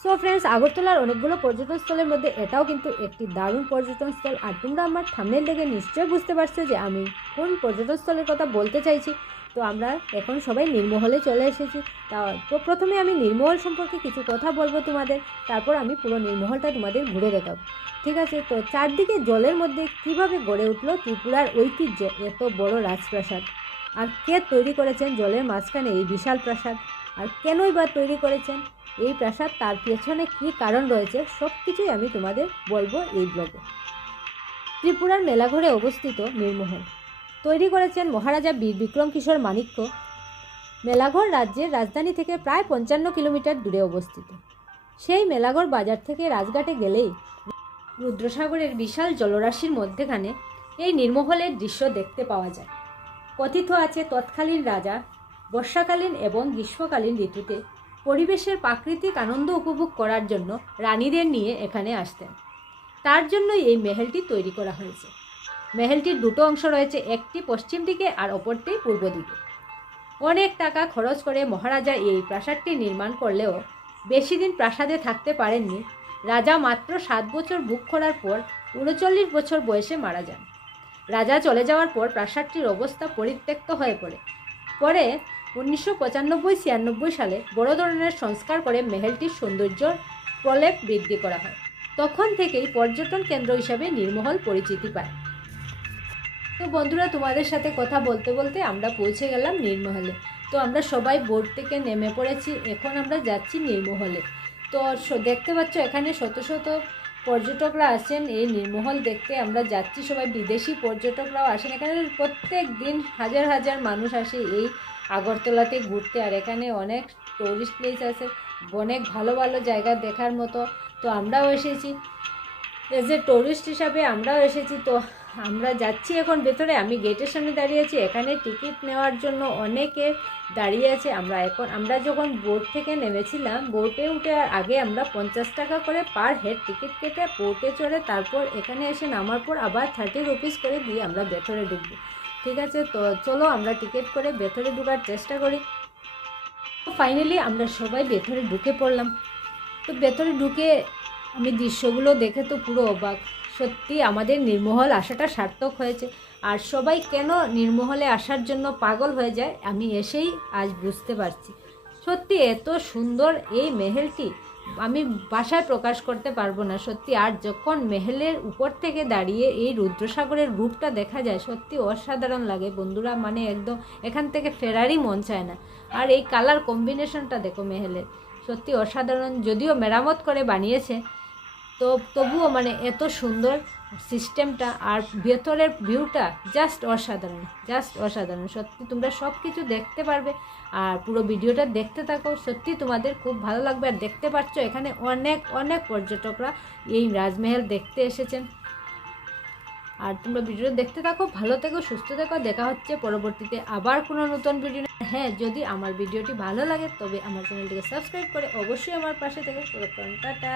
So friends আগরতলার অনেকগুলো পর্যটন স্থলের মধ্যে এটাও কিন্তু একটি দারুণ পর্যটন স্থল। আর তোমরা আমার থামনেল দেখে নিশ্চয়ই বুঝতে পারছ যে আমি কোন পর্যটন স্থলের কথা বলতে চাইছি। তো আমরা এখন সবাই নির্মহলে চলে এসেছি। তা, তো প্রথমে আমি নির্মহল সম্পর্কে কিছু কথা বলব তোমাদের। তারপর আমি পুরো নির্মহলটা তোমাদের ঘুরে দেখাবো। ঠিক আছে, তো চারদিকে জলের মধ্যে কীভাবে গড়ে উঠল ত্রিপুরার ঐতিহ্য এত বড় রাজপ্রাসাদ? আর কে তৈরি করেছেন জলের মাঝখানে এই বিশাল প্রাসাদ? আর কেনই বা তৈরি করেছেন? এই প্রাসাদ তার পেছনে কী কারণ রয়েছে সব কিছুই আমি তোমাদের বলব এই ব্লগে ত্রিপুরার মেলাঘরে অবস্থিত নির্মোহন। তৈরি করেছেন মহারাজা বীর বিক্রম কিশোর মাণিক্য। মেলাঘর রাজ্যের রাজধানী থেকে প্রায় পঞ্চান্ন কিলোমিটার দূরে অবস্থিত। সেই মেলাঘর বাজার থেকে রাজঘাটে গেলেই রুদ্রসাগরের বিশাল জলরাশির মধ্যেখানে এই নির্মহলের দৃশ্য দেখতে পাওয়া যায়। কথিত আছে তৎকালীন রাজা, বর্ষাকালীন এবং গ্রীষ্মকালীন ঋতুতে পরিবেশের প্রাকৃতিক আনন্দ উপভোগ করার জন্য রানীদের নিয়ে এখানে আসতেন। তার জন্যই এই মেহেলটি তৈরি করা হয়েছে। মেহেলটির দুটো অংশ রয়েছে, একটি পশ্চিম দিকে আর অপরটি পূর্ব দিকে। অনেক টাকা খরচ করে মহারাজা এই প্রাসাদটি নির্মাণ করলেও বেশি দিন প্রাসাদে থাকতে পারেননি। রাজা মাত্র সাত বছর বুক করার পর উনচল্লিশ বছর বয়সে মারা যান। রাজা চলে যাওয়ার পর প্রাসাদটির অবস্থা পরিত্যক্ত হয়ে পড়ে। পরে উনিশশো পঁচানব্বই ছিয়ানব্বই সালে বড় ধরনের সংস্কার করে মেহেলটির সৌন্দর্য প্রলেপ বৃদ্ধি করা হয়। তখন থেকেই পর্যটন কেন্দ্র হিসাবে নির্মহল পরিচিতি পায়। তো বন্ধুরা, তোমাদের সাথে কথা বলতে বলতে আমরা পৌঁছে গেলাম নির্মহলে। তো আমরা সবাই বোর্ড থেকে নেমে পড়েছি। এখন আমরা যাচ্ছি নির্মহলে। তো দেখতে পাচ্ছ এখানে শত শত পর্যটকরা আসেন। এই নির্মহল দেখতে আমরা যাচ্ছি সবাই। বিদেশি পর্যটকরাও আসেন। এখানে প্রত্যেক দিন হাজার হাজার মানুষ আসে এই আগরতলাতে ঘুরতে। আর এখানে অনেক টুরিস্ট প্লেস আছে। অনেক ভালো ভালো জায়গা দেখার মতো। তো আমরাও এসেছি। এজ এ টুরিস্ট হিসাবে আমরাও এসেছি। তো আমরা যাচ্ছি এখন ভেতরে। আমি গেটের সামনে দাঁড়িয়ে আছি। এখানে টিকিট নেওয়ার জন্য অনেকে দাঁড়িয়ে আছে। আমরা এখন আমরা যখন বোট থেকে নেমেছিলাম বোটে উঠে আগে আমরা পঞ্চাশ টাকা করে পার হেড টিকিট কেটে বোটে চড়ে তারপর এখানে এসে নামার পর আবার থার্টি রুপিস করে দিয়ে আমরা ভেতরে ঢুকবো। ঠিক আছে? তো চলো আমরা টিকিট করে ভেতরে ঢোকার চেষ্টা করি। ফাইনালি আমরা সবাই ভেতরে ঢুকে পড়লাম। তো ভেতরে ঢুকে আমি দৃশ্যগুলো দেখে তো পুরো অবাক। সত্যি আমাদের নির্মহল আসাটা সার্থক হয়েছে। আর সবাই কেন নির্মহলে আসার জন্য পাগল হয়ে যায় আমি এসেই আজ বুঝতে পারছি। সত্যি এত সুন্দর এই মেহেলটি। আমি ভাষায় প্রকাশ করতে পারব না। সত্যি, আর যখন মেহেলের উপর থেকে দাঁড়িয়ে এই রুদ্রসাগরের রূপটা দেখা যায়, সত্যি অসাধারণ লাগে বন্ধুরা। মানে একদম এখান থেকে ফেরারই মন চায় না। আর এই কালার কম্বিনেশনটা দেখো মেহেলের। সত্যি অসাধারণ, যদিও মেরামত করে বানিয়েছে, তো তবুও মানে এত সুন্দর। সিস্টেমটা আর ভেতরের ভিউটা জাস্ট অসাধারণ জাস্ট অসাধারণ। সত্যি তোমরা সব কিছু দেখতে পারবে আর পুরো ভিডিওটা দেখতে থাকো। সত্যি তোমাদের খুব ভালো লাগবে আর দেখতে পাচ্ছ এখানে অনেক অনেক পর্যটকরা এই রাজমহল দেখতে এসেছেন। আর তোমরা ভিডিওটা দেখতে থাকো, ভালো থেকো, সুস্থ থেকো। দেখা হচ্ছে পরবর্তীতে আবার কোনো নতুন ভিডিও হ্যাঁ যদি আমার ভিডিওটি ভালো লাগে, তবে আমার চ্যানেলটিকে সাবস্ক্রাইব করে অবশ্যই আমার পাশে থেকে। টাটা।